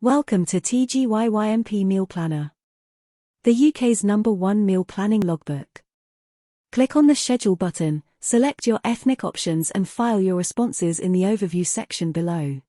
Welcome to TGYYMP Meal Planner, the UK's #1 meal planning logbook. Click on the Schedule button, select your ethnic options and file your responses in the overview section below.